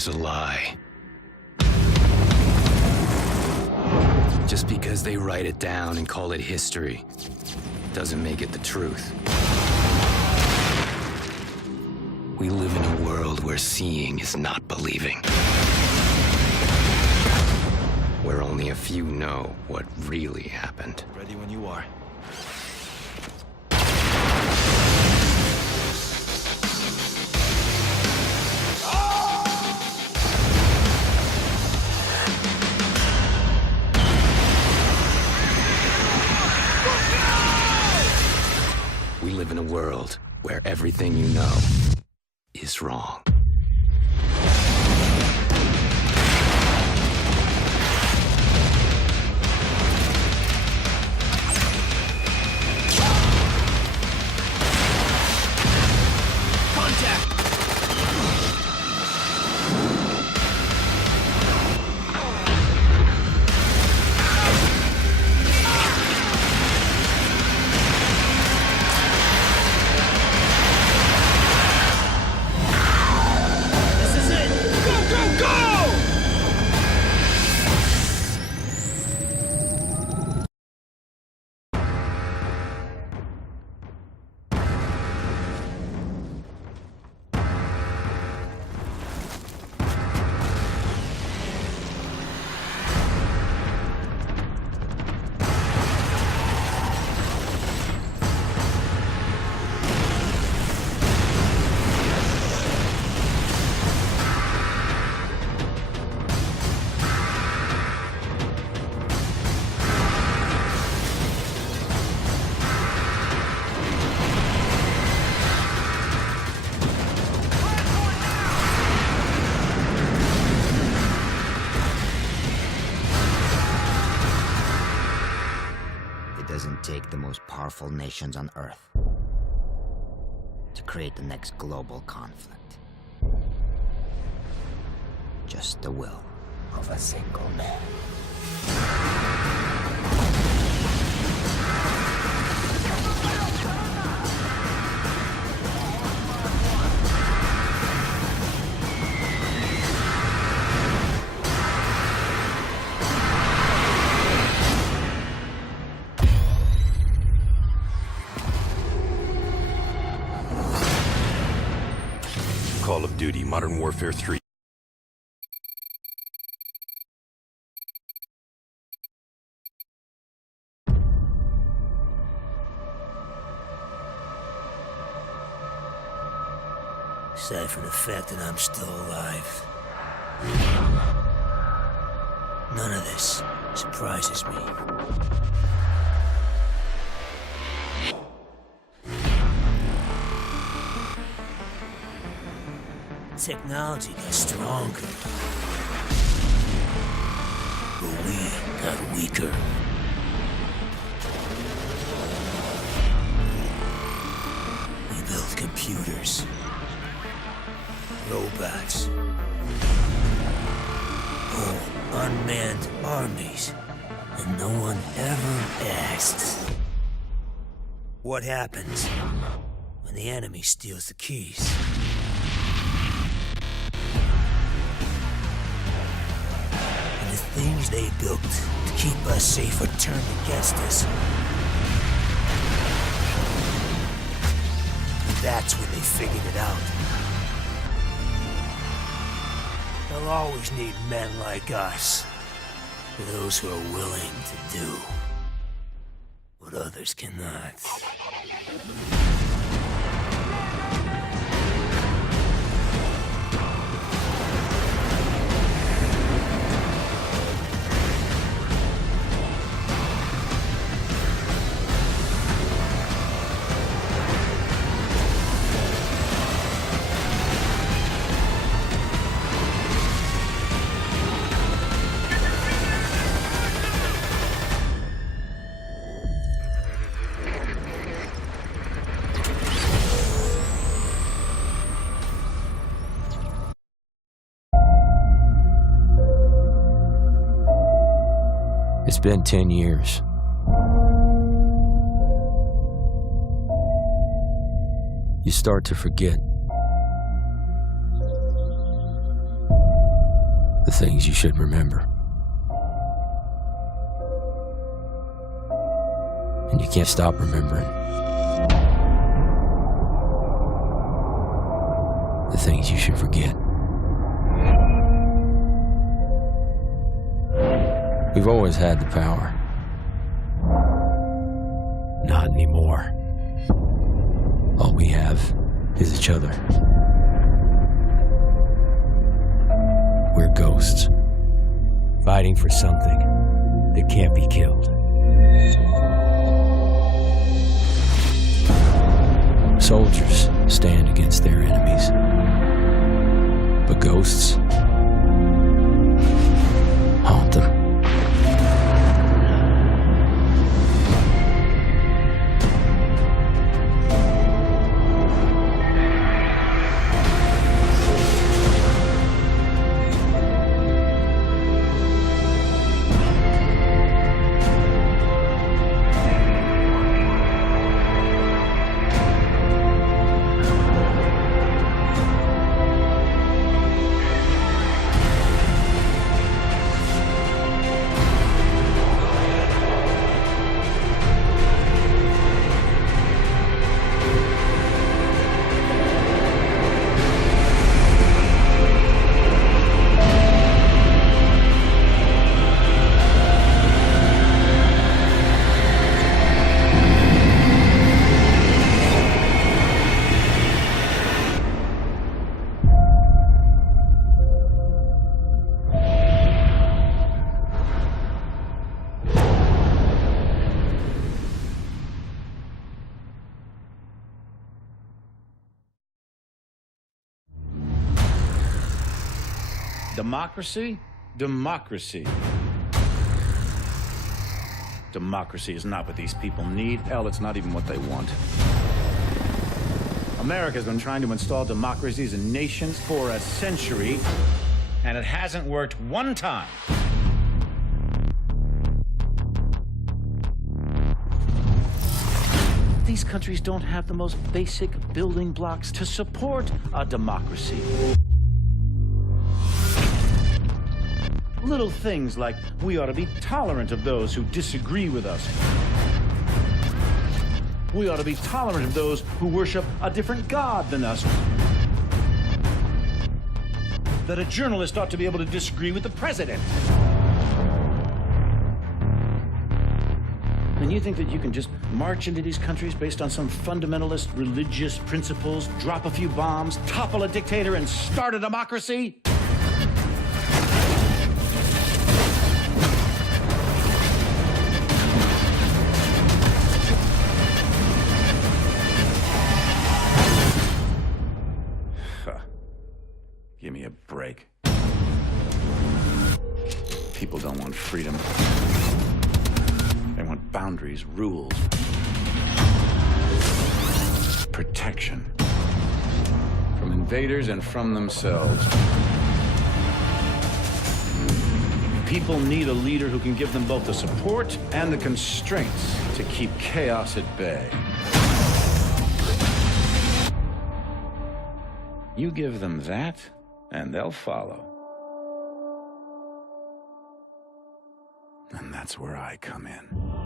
is a lie. Just because they write it down and call it history doesn't make it the truth. We live in a world where seeing is not believing. Where only a few know what really happened. Ready when you are. We live in a world where everything you know is wrong. It doesn't take the most powerful nations on Earth to create the next global conflict. Just the will of a single man. Call of Duty Modern Warfare 3. Aside from the fact that I'm still alive, none of this surprises me. Technology got stronger, but we got weaker. We built computers, robots, whole unmanned armies, and no one ever asked what happens when the enemy steals the keys. And the things they built to keep us safe are turned against us. And that's when they figured it out. They'll always need men like us, for those who are willing to do what others cannot. It's been 10 years. You start to forget. things you should remember. And you can't stop remembering the things you should forget. We've always had the power. Not anymore. All we have is each other. We're ghosts, fighting for something that can't be killed. Soldiers stand against their enemies, but ghosts haunt them. Democracy? Democracy. Democracy is not what these people need. Hell, it's not even what they want. America's been trying to install democracies in nations for a century, and it hasn't worked one time. These countries don't have the most basic building blocks to support a democracy. Little things like we ought to be tolerant of those who disagree with us. We ought to be tolerant of those who worship a different God than us. That a journalist ought to be able to disagree with the president. And you think that you can just march into these countries based on some fundamentalist religious principles, drop a few bombs, topple a dictator, and start a democracy? Give me a break. People don't want freedom. They want boundaries, rules, protection from invaders and from themselves. People need a leader who can give them both the support and the constraints to keep chaos at bay. You give them that, and they'll follow. And that's where I come in.